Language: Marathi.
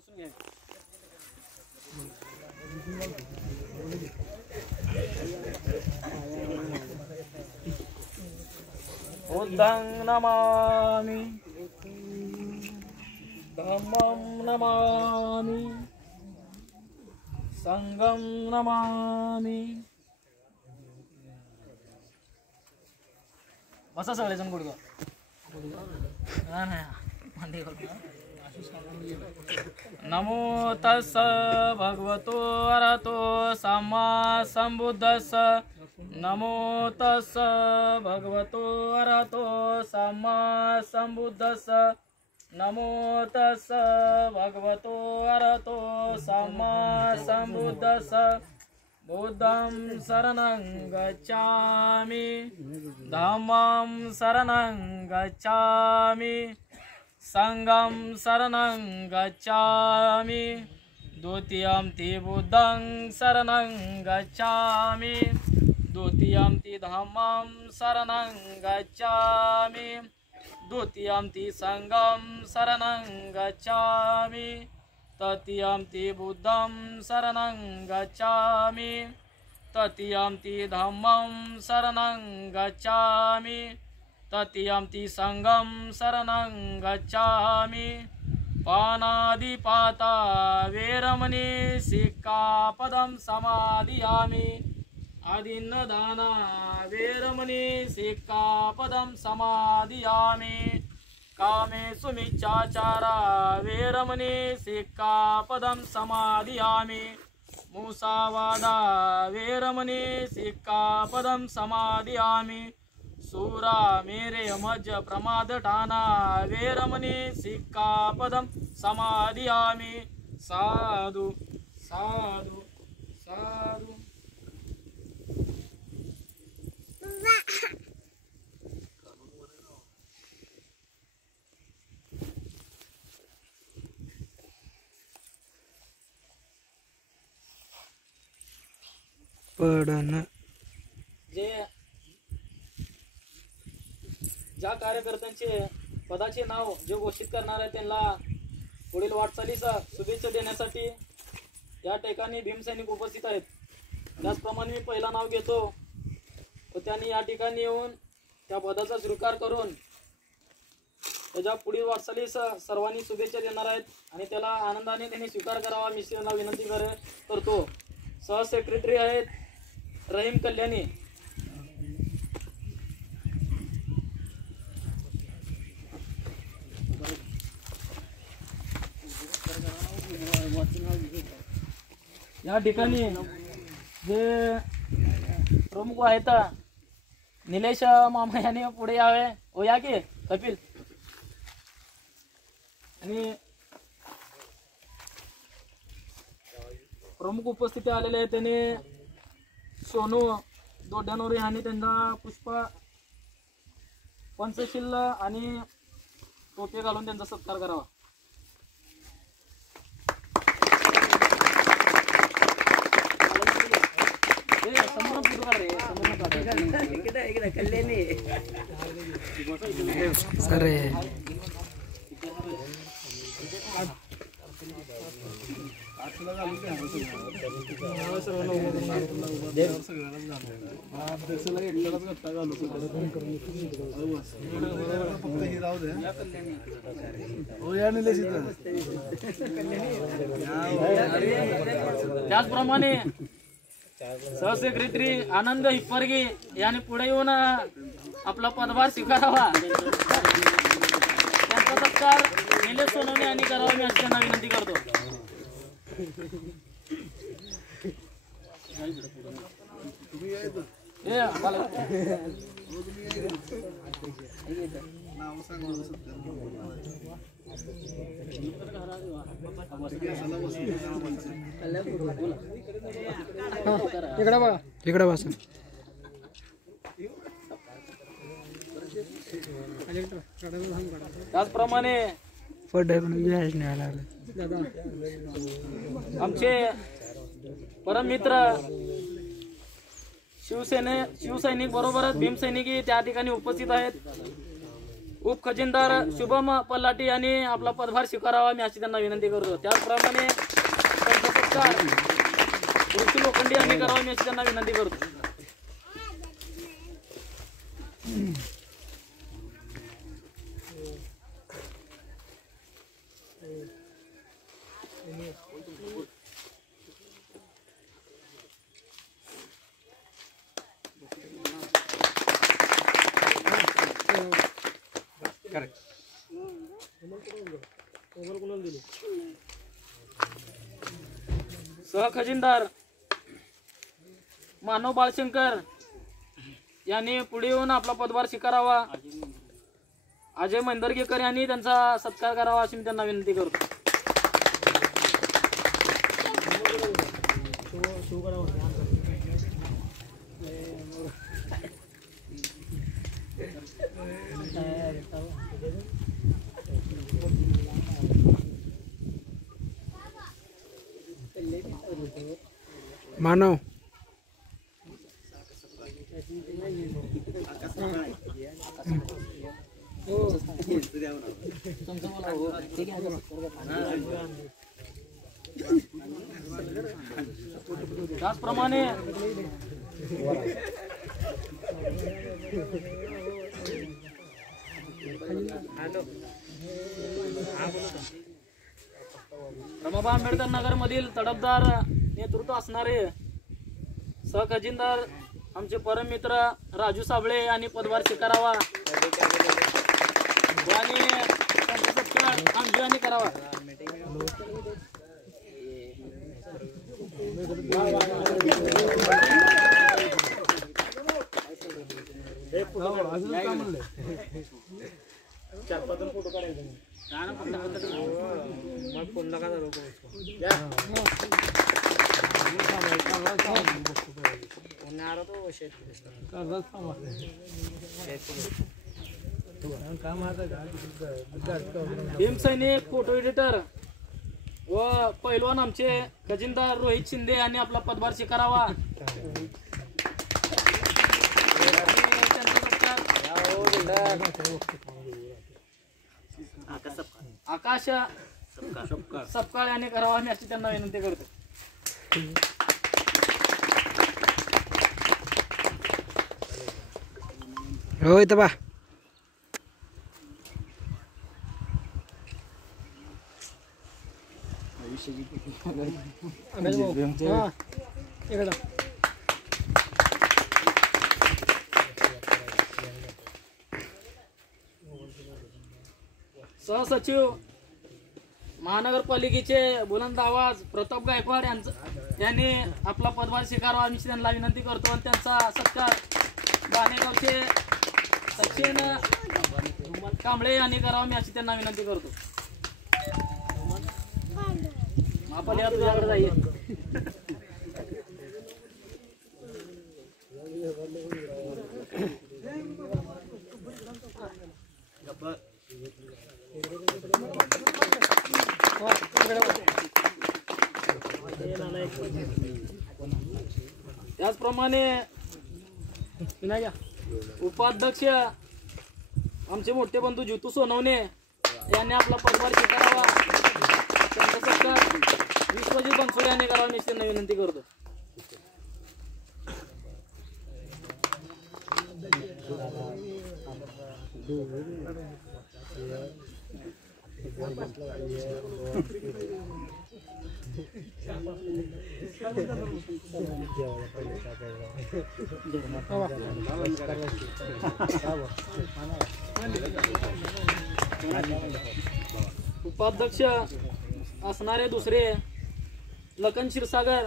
बसून घ्या. बुद्धं नमामि धम्मं नमामि संघं नमामि. बसा सगळेजण गुडघा. नमो तस्स भगवतो अरहतो सम्मा सम्बुद्धस्स. नमो तस्स भगवतो अरहतो सम्मा सम्बुद्धस्स. नमो तस्स भगवतो अरहतो सम्मा सम्बुद्धस्स. बुद्धं शरणं गच्छामि धम्मं शरणं गच्छामि संघं शरणं गच्छामि. द्वितीयंति बुद्धं शरणं गच्छामि. द्वितीयंति धम्मं शरणं गच्छामि. द्वितीयंति संघं शरणं गच्छामि. तृतीयंति बुद्धं शरणं गच्छामि. तृतीयंति धम्मं शरणं गच्छामि. तृतीयंति संघं शरणं गच्छामि. पानादिपाता वेरमणि सिक्खापदं समादियामि. आदिन्नदाना वेरमणि सिक्खापदं समादियामि. कामेषु मिच्छाचारा वेरमणि सिक्खापदं समादियामि. मुसावादा वेरमणि सिक्खापदं समादियामि. सूरा मेरे मज प्रमाद ठाना वेरमणि सिक्खापदं समादियामि. साधु साधु साधु. पडन ज्या कार्यकर्त्यांचे पदाचे नाव जे घोषित करणार आहे त्यांना पुढील वाटचालीचा शुभेच्छा देण्यासाठी या ठिकाणी भीमसैनिक उपस्थित आहेत. त्याचप्रमाणे मी पहिला नाव घेतो व त्यांनी या ठिकाणी येऊन त्या पदाचा स्वीकार करून त्याच्या पुढील वाटचालीस सर्वांनी शुभेच्छा देणार आहेत आणि त्याला आनंदाने त्यांनी स्वीकार करावा मी त्यांना विनंती करतो. सह सेक्रेटरी आहेत रहीम कल्याणी. या ठिकाणी जे प्रमुख आहेत निलेश मामा यांनी पुढे यावे. हो या की कपिल. आणि प्रमुख उपस्थिती आलेले आहेत त्यांनी सोनू दोड्यानोरे यांनी त्यांना पुष्प पंचशील आणि टोपे घालून त्यांचा सत्कार करावा. सर त्याचप्रमाणे सहसेक्रेटरी आनंद हिप्परगे यांनी पुढे येऊन आपला पदभार स्वीकारावा. त्यांचा सत्कार निलेश सोनवणे यांनी करावा मी अशी त्यांना विनंती करतो. इकडे बस. त्याचप्रमाणे आमचे परम मित्र शिवसैनिक बरोबरच भीमसैनिकी त्या ठिकाणी उपस्थित आहेत. उप खजिनदार शुभम पल्लाटी यांनी आपला पदभार स्वीकारावा मी अशी त्यांना विनंती करतो. त्याचप्रमाणे सत्कार ऋषी लोखंडे यांनी करावा मी अशी त्यांना विनंती करतो. सहखजिनदार मानव बाळशंकर यांनी पुढे येऊन आपला पदभार स्वीकारावा. अजय मंदरगेकर यांनी त्यांचा सत्कार करावा अशी मी त्यांना विनंती करतो. मानव त्याचप्रमाणे रमाबा आंबेडकर नगर मधील तडफदार नेतृत्व असणारे सहखजिनदार आमचे परम मित्र राजू साबळे यांनी पदभार स्वीकारावा आणि त्यांचा सत्कार आमजी यांनी करावा. फोटो काढायचे भीमसैनिक फोटो एडिटर व पैलवान आमचे खजिनदार रोहित शिंदे यांनी आपला पदभार स्वीकारावा. आकाश सपकाळ यांनी करावा मी अशी त्यांना विनंती करतो. होय तर बा सहसचिव महानगरपालिकेचे बुलंद आवाज प्रताप गायकवाड यांनी आपला पदभार स्वीकारावा मी त्यांना विनंती करतो. आणि त्यांचा सत्कार बाणेगावचे सचिन कांबळे यांनी करावा मी अशी त्यांना विनंती करतो. महापालिका तुझ्याकडे जाईल. त्याचप्रमाणे उपाध्यक्ष आमचे मोठे बंधू जितू सोनवणे यांनी आपला पदभार स्वीकारावा. त्यांचा सत्कार विश्वजित बनसोडे यांनी करावा मी त्यांना विनंती करतो. उपाध्यक्ष असणारे दुसरे लखन क्षीरसागर